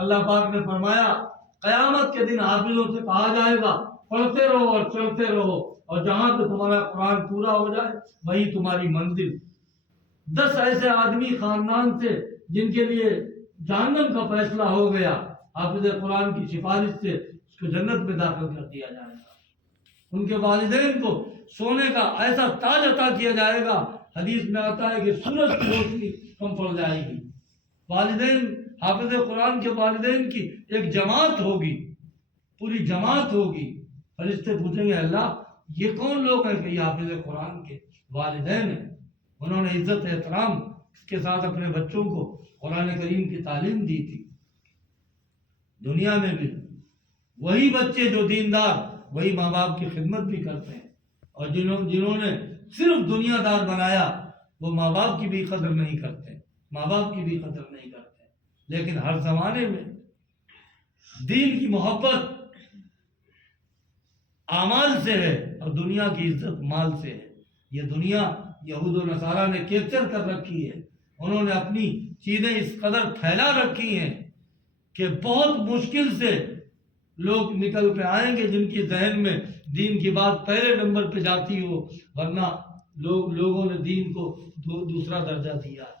اللہ پاک نے فرمایا قیامت کے دن حافظوں سے کہا جائے گا پڑھتے رہو اور چلتے رہو، اور جہاں پہ تمہارا قرآن پورا ہو جائے وہی تمہاری منزل۔ 10 ایسے آدمی خاندان سے جن کے لیے جہنم کا فیصلہ ہو گیا، حافظ قرآن کی سفارش سے اس کو جنت میں داخل کر دیا جائے گا۔ ان کے والدین کو سونے کا ایسا تاج عطا کیا جائے گا، حدیث میں آتا ہے کہ سورج کی روشنی کم پڑ جائے گی۔ والدین، حافظ قرآن کے والدین کی ایک جماعت ہوگی، پوری جماعت ہوگی۔ فرشتے پوچھیں گے اللہ یہ کون لوگ ہیں؟ کہ یہ حافظ قرآن کے والدین ہیں، انہوں نے عزت احترام کے ساتھ اپنے بچوں کو قرآن کریم کی تعلیم دی تھی۔ دنیا میں بھی وہی بچے جو دیندار، وہی ماں باپ کی خدمت بھی کرتے ہیں، اور جنہوں نے صرف دنیا دار بنایا وہ ماں باپ کی بھی قدر نہیں کرتے، ماں باپ کی بھی قدر نہیں کرتے۔ لیکن ہر زمانے میں دین کی محبت اعمال سے ہے اور دنیا کی عزت مال سے ہے۔ یہ دنیا یہود و نصارہ نے کیپچر کر رکھی ہے، انہوں نے اپنی چیزیں اس قدر پھیلا رکھی ہیں کہ بہت مشکل سے لوگ نکل کے آئیں گے جن کی ذہن میں دین کی بات پہلے نمبر پہ جاتی ہو، ورنہ لوگوں نے دین کو دوسرا درجہ دیا ہے،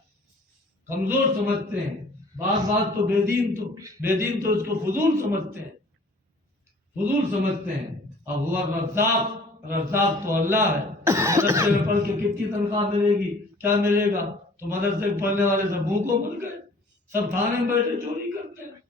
کمزور سمجھتے ہیں۔ بات تو بے دین تو اس کو فضول سمجھتے ہیں، فضول سمجھتے ہیں۔ اب ہوا رزاق تو اللہ ہے۔ مدرسے میں پڑھ کے کتنی تنخواہ ملے گی، کیا ملے گا؟ تو مدرسے میں پڑھنے والے سب بھوکوں مر گئے، سب تھانے میں بیٹھے چوری کرتے ہیں،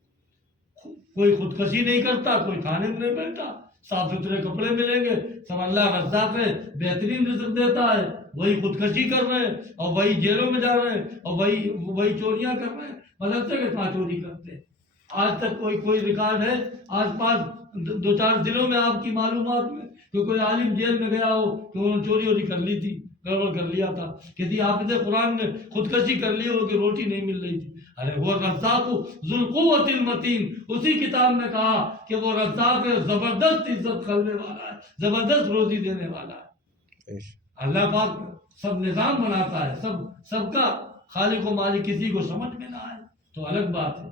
کوئی خودکشی نہیں کرتا، کوئی تھانے میں نہیں بیٹھا، صاف ستھرے کپڑے ملیں گے، سب اللہ رزاق ہے، بہترین رزق دیتا ہے، وہی خودکشی کر رہے ہیں اور وہی جیلوں میں جا رہے ہیں اور وہی چوریاں کر رہے ہیں۔ مدرسے کے کہاں چوری کرتے ہیں؟ آج تک کوئی ریکارڈ ہے آس پاس 2-4 ضلعوں میں آپ کی معلومات میں کہ کوئی عالم جیل میں گیا ہو کہ انہوں نے چوری کر لی تھی، گڑبڑ کر لیا تھا، کسی حافظ قرآن نے خودکشی کر لی ہو کہ روٹی نہیں مل رہی تھی؟ ارے وہ رزاق ذو القوت المتین، اسی کتاب میں کہا کہ وہ رزاق ہے، زبردست عزت کھلنے والا ہے، زبردست روزی دینے والا ہے۔ اللہ پاک سب نظام بناتا ہے، سب کا خالق و مالک، کسی کو سمجھ میں نہ آئے تو الگ بات ہے۔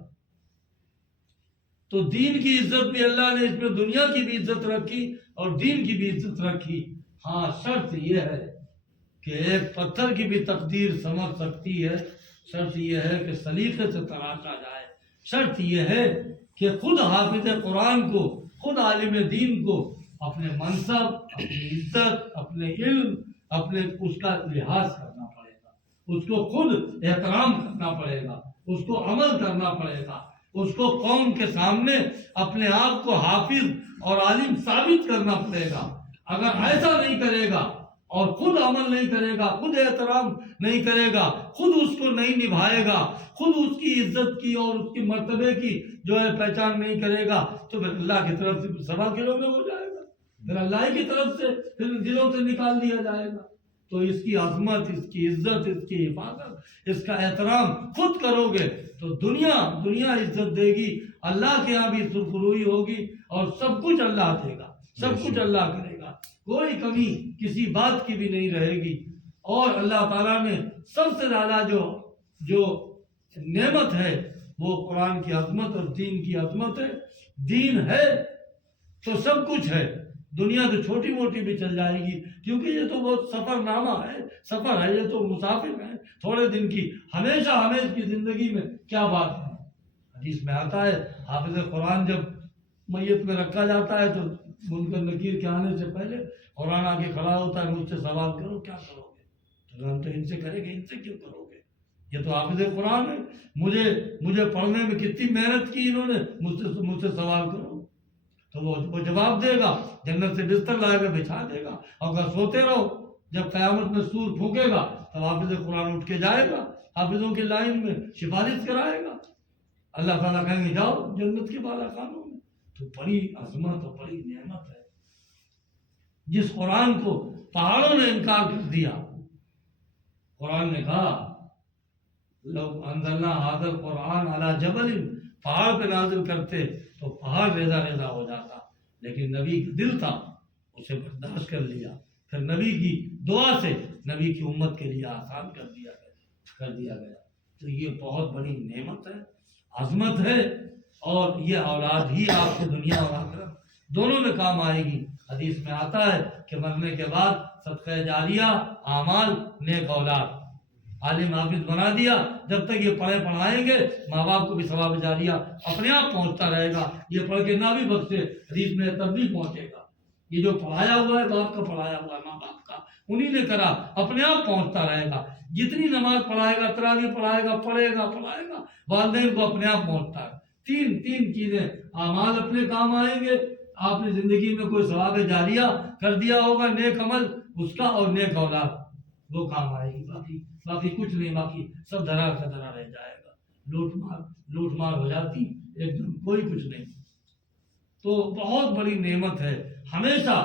تو دین کی عزت بھی اللہ نے اس میں دنیا کی بھی عزت رکھی اور دین کی بھی عزت رکھی۔ ہاں شرط یہ ہے کہ ایک پتھر کی بھی تقدیر سمجھ سکتی ہے، شرط یہ ہے کہ سلیقے سے تراشا جائے، شرط یہ ہے کہ خود حافظ قرآن کو، خود عالم دین کو اپنے منصب، اپنی عزت، اپنے علم، اپنے اس کا لحاظ کرنا پڑے گا، اس کو خود احترام کرنا پڑے گا، اس کو عمل کرنا پڑے گا، اس کو قوم کے سامنے اپنے آپ کو حافظ اور عالم ثابت کرنا پڑے گا۔ اگر ایسا نہیں کرے گا اور خود عمل نہیں کرے گا، خود احترام نہیں کرے گا، خود اس کو نہیں نبھائے گا، خود اس کی عزت کی اور اس کی مرتبے کی جو ہے پہچان نہیں کرے گا، تو پھر اللہ کی طرف سے سبا کلو میں ہو جائے گا، پھر اللہ کی طرف سے پھر دلوں سے نکال دیا جائے گا۔ تو اس کی عظمت، اس کی عزت، اس کی حفاظت، اس کا احترام خود کرو گے تو دنیا عزت دے گی، اللہ کے یہاں بھی سرخروئی ہوگی اور سب کچھ اللہ دے گا، سب کچھ اللہ کرے گا، کوئی کمی کسی بات کی بھی نہیں رہے گی۔ اور اللہ تعالیٰ نے سب سے زیادہ جو نعمت ہے وہ قرآن کی عظمت اور دین کی عظمت ہے۔ دین ہے تو سب کچھ ہے، دنیا تو چھوٹی موٹی بھی چل جائے گی، کیونکہ یہ تو بہت سفر نامہ ہے، سفر ہے، یہ تو مسافر ہے تھوڑے دن کی، ہمیشہ کی زندگی میں کیا بات ہے۔ حدیث میں آتا ہے حافظ قرآن جب میت میں رکھا جاتا ہے تو منکر نکیر کے آنے سے پہلے قرآن آ کے کھڑا ہوتا ہے، مجھ سے سوال کرو کیا کرو گے؟ تو ہم تو ان سے کریں گے، ان سے کیوں کرو گے؟ یہ تو حافظ قرآن ہے، مجھے پڑھنے میں کتنی محنت کی انہوں نے، مجھ سے سوال کرو۔ تو وہ جواب دے گا، جنت سے بستر لائے گا، بچھا دے گا، اور اگر سوتے رہو جب قیامت میں سور پھونکے گا تب حافظ قرآن اٹھ کے جائے گا، حافظوں کی لائن میں سفارش کرائے گا، اللہ تعالیٰ کہیں گے جاؤ جنت کے بالا خانوں میں۔ تو بڑی عظمت اور بڑی نعمت ہے۔ جس قرآن کو پہاڑوں نے انکار کر دیا، قرآن نے کہا لو انزلنا ھذا القرآن علی جبل، پہاڑ پہ نازل کرتے تو پہاڑ ریزہ ریزہ ہو جاتا، لیکن نبی کا دل تھا، اسے برداشت کر لیا، پھر نبی کی دعا سے نبی کی امت کے لیے آسان کر دیا گیا۔ تو یہ بہت بڑی نعمت ہے، عظمت ہے اور یہ اولاد ہی آپ کو دنیا اور آخرت دونوں میں کام آئے گی۔ حدیث میں آتا ہے کہ مرنے کے بعد صدقہ جاریہ، اعمال، نیک اولاد، عالم حافظ بنا دیا، جب تک یہ پڑھے پڑھائیں گے ماں باپ کو بھی ثواب جاریہ اپنے آپ پہنچتا رہے گا۔ یہ پڑھ کے نہ بھی بخشے، حدیث میں تب بھی پہنچے گا۔ یہ جو پڑھایا ہوا ہے باپ کا پڑھایا ہوا ہے، ماں باپ کا، انہی نے کرا، اپنے آپ پہنچتا رہے گا۔ جتنی نماز پڑھائے گا، تراویح پڑھائے گا، پڑھے گا، والدین کو اپنے آپ پہنچتا ہے۔ تین چیزیں، اعمال اپنے کام آئیں گے، آپ نے زندگی میں کوئی ثواب جاریہ کر دیا ہوگا، نیک عمل اس کا، اور نیک اولاد وہ کام آئے گی۔ باقی کچھ نہیں، باقی سب دھرا کا دھرا رہ جائے گا۔ لوٹ مار ہو جاتی ایک دم، کوئی کچھ نہیں۔ تو بہت بڑی نعمت ہے، ہمیشہ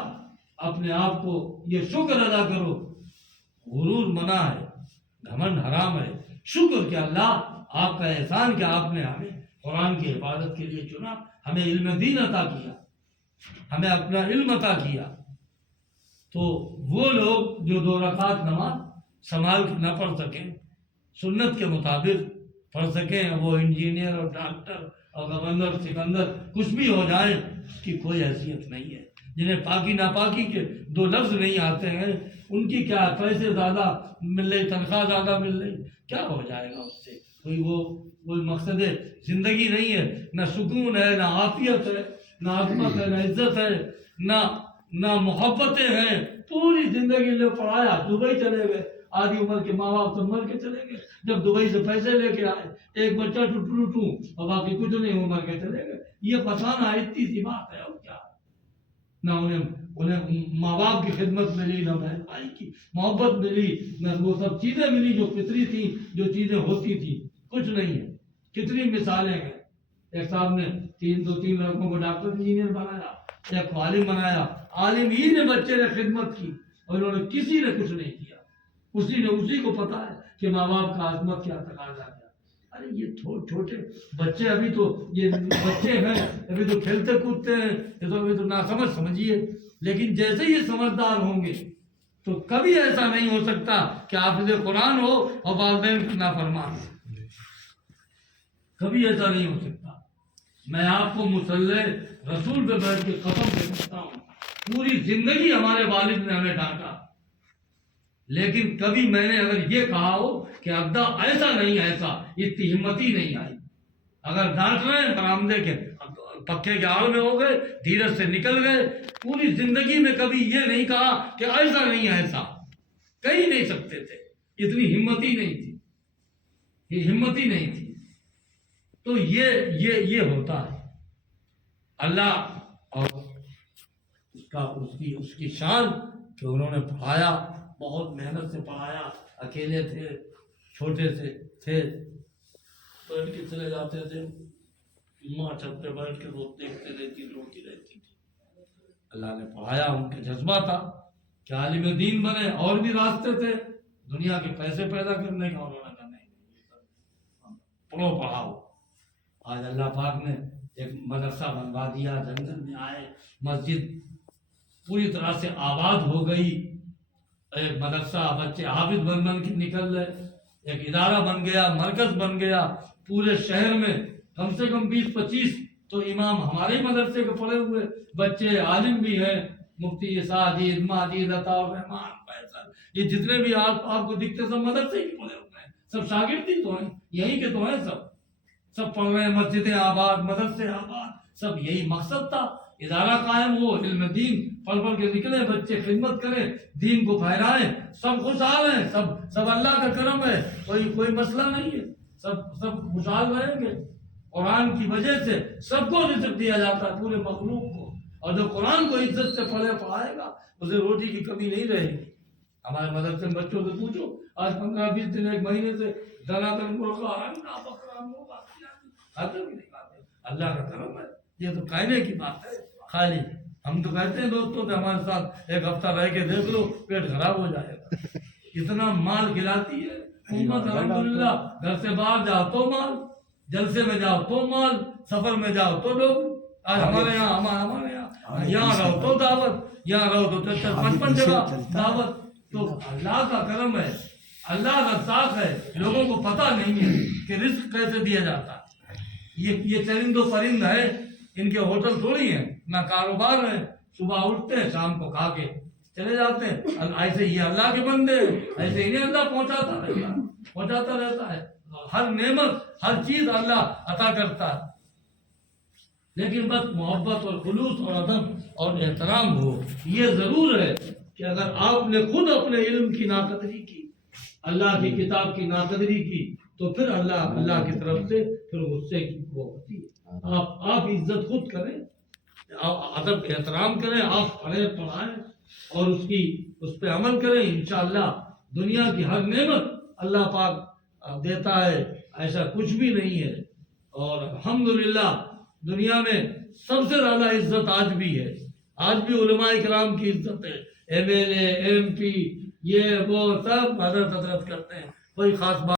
اپنے آپ کو یہ شکر ادا کرو۔ غرور منع ہے، گھمنڈ حرام ہے۔ شکر کہ اللہ آپ کا احسان کہ آپ نے ہمیں قرآن کی حفاظت کے لیے چنا، ہمیں علم دین عطا کیا، ہمیں اپنا علم عطا کیا۔ تو وہ لوگ جو 2 رکعت نماز سنبھال کے نہ پڑھ سکیں، سنت کے مطابق پڑھ سکیں، وہ انجینئر اور ڈاکٹر اور گورنر سکندر کچھ بھی ہو جائیں، اس کی کوئی حیثیت نہیں ہے۔ جنہیں پاکی ناپاکی کے 2 لفظ نہیں آتے ہیں، ان کی کیا پیسے زیادہ مل رہی، تنخواہ زیادہ مل رہی، کیا ہو جائے گا اس سے؟ کوئی مقصد زندگی نہیں ہے، نہ سکون ہے، نہ عافیت ہے، نہ عظمت ہے، نہ عزت ہے، نہ محبتیں ہیں۔ پوری زندگی لے پڑھایا، دبئی چلے گئے، آدھی عمر کے ماں باپ تو مر کے چلے گئے، جب دبئی سے پیسے لے کے آئے، ایک بچہ ٹوٹو اور باقی کچھ نہیں، عمر کے چلے گئے۔ یہ پسانا اتنی سی بات ہے، اور کیا؟ نہ انہیں ماں باپ کی خدمت ملی، نہ بہن بھائی کی محبت ملی، نہ وہ سب چیزیں ملی جو فطری تھیں، جو چیزیں ہوتی تھیں، کچھ نہیں ہے۔ کتنی مثالیں ہیں۔ ایک صاحب نے 3 لڑکوں کو ڈاکٹر انجینئر بنایا، ایک کو عالم بنایا، عالم ہی نے بچے نے خدمت کی، اور انہوں نے کسی نے کچھ نہیں کیا۔ اسی کو پتا ہے کہ ماں باپ کا عظمت کیا، تقاضا کیا۔ ارے یہ چھوٹے بچے، ابھی تو یہ بچے ہیں، ابھی تو کھیلتے کودتے ہیں، یہ تو ابھی تو ناسمجھ سمجھیے، لیکن جیسے یہ سمجھدار ہوں گے تو کبھی ایسا نہیں ہو سکتا کہ حافظ قرآن ہو اور والدین کا نافرمان ہو، کبھی ایسا نہیں ہو سکتا۔ میں آپ کو مصلی رسول پہ بیٹھ کے قسم سے کہتا ہوں، پوری زندگی ہمارے والد نے ہمیں ڈانٹا، لیکن کبھی میں نے اگر یہ کہا ہو کہ ابدا ایسا نہیں، ایسا اتنی ہمت ہی نہیں آئی۔ اگر ڈانٹ رہے ہیں برآمدے کے پکے کے آڑ میں ہو گئے، دھیرج سے نکل گئے، پوری زندگی میں کبھی یہ نہیں کہا کہ ایسا نہیں، ایسا کہہ نہیں سکتے تھے، اتنی ہمت ہی نہیں تھی، یہ ہمت ہی نہیں تھی۔ تو یہ ہوتا ہے اللہ اور اس کی شان کہ انہوں نے پڑھایا، بہت محنت سے پڑھایا، اکیلے تھے، چھوٹے سے تھے، بیٹھ کے چلے جاتے تھے، ماں چھت پہ بیٹھ کے دیکھتے رہتی، روتی رہتی تھی۔ اللہ نے پڑھایا، ان کا جذبہ تھا کہ عالم دین بنے، اور بھی راستے تھے دنیا کے پیسے پیدا کرنے کا، انہوں نے کہا نہیں، پڑھو پڑھاؤ۔ آج اللہ پاک نے ایک مدرسہ بنوا دیا، جنگل میں آئے، مسجد پوری طرح سے آباد ہو گئی، ایک مدرسہ، بچے حافظ بن کے نکل رہے، ایک ادارہ بن گیا، مرکز بن گیا، پورے شہر میں کم سے کم 20-25 تو امام ہمارے مدرسے کے پڑھے ہوئے بچے، عالم بھی ہیں، مفتی سعدی، مہدی، عطا الرحمان، فیصل، یہ جتنے بھی آپ کو دکھتے سب مدرسے ہی پڑھے ہوئے ہیں، سب شاگرد ہی تو ہیں، یہی کے تو ہیں، سب پڑھ رہے ہیں، مسجدیں آباد، مدرسے آباد، سب یہی مقصد تھا، ادارہ قائم ہو، علم دین پڑھ کے نکلے بچے، خدمت کریں، دین کو پھیلائیں، سب خوشحال ہیں، سب اللہ کا کرم ہے، کوئی مسئلہ نہیں ہے، سب خوشحال رہیں گے۔ قرآن کی وجہ سے سب کو رزق دیا جاتا ہے، پورے مخلوق کو، اور جو قرآن کو عزت سے پڑھائے گا اسے روٹی کی کمی نہیں رہے گی۔ ہمارے مدرسے میں بچوں سے پوچھو، آج 15-20 دن، 1 مہینے سے دناکن مرغا، انڈا، بکرا، مرغا کھاتے بھی نہیں کھاتے، اللہ کا کرم ہے، یہ تو کہنے کی بات ہے خالی۔ ہم تو کہتے ہیں دوستوں سے ہمارے ساتھ 1 ہفتہ رہ کے دیکھ لو، پیٹ خراب ہو جائے گا، اتنا مال کھلاتی ہے امت، الحمدللہ۔ گھر سے باہر جاؤ تو مال، جلسے میں جاؤ تو مال، سفر میں جاؤ تو لوگ، آج ہمارے یہاں یہاں رہو تو دعوت، یہاں رہو تو 55 جگہ دعوت۔ تو اللہ کا کرم ہے، اللہ رزاق ہے، لوگوں کو پتہ نہیں ہے کہ رزق کیسے دیا جاتا ہے۔ یہ چرند و پرند ہے، ان کے ہوٹل تھوڑی ہیں، نہ کاروبار ہے، صبح اٹھتے ہیں شام کو کھا کے چلے جاتے ہیں۔ ایسے یہ اللہ کے بندے ہیں، ایسے انہیں اللہ پہنچاتا رہتا ہے، ہر نعمت ہر چیز اللہ عطا کرتا ہے، لیکن بس محبت اور خلوص اور ادب اور احترام ہو۔ یہ ضرور ہے کہ اگر آپ نے خود اپنے علم کی ناقدری کی، اللہ کی کتاب کی ناقدری کی، تو پھر اللہ کی طرف سے پھر غصے کی وہ ہوتی ہے۔ آپ عزت خود کریں، ادب احترام کریں، آپ پڑھائیں اور اس پہ عمل کریں، انشاءاللہ دنیا کی ہر نعمت اللہ پاک دیتا ہے، ایسا کچھ بھی نہیں ہے۔ اور الحمدللہ دنیا میں سب سے زیادہ عزت آج بھی ہے، آج بھی علماء کرام کی عزت ہے، M L A, M P, یہ وہ سب حضرت کرتے ہیں، کوئی خاص بات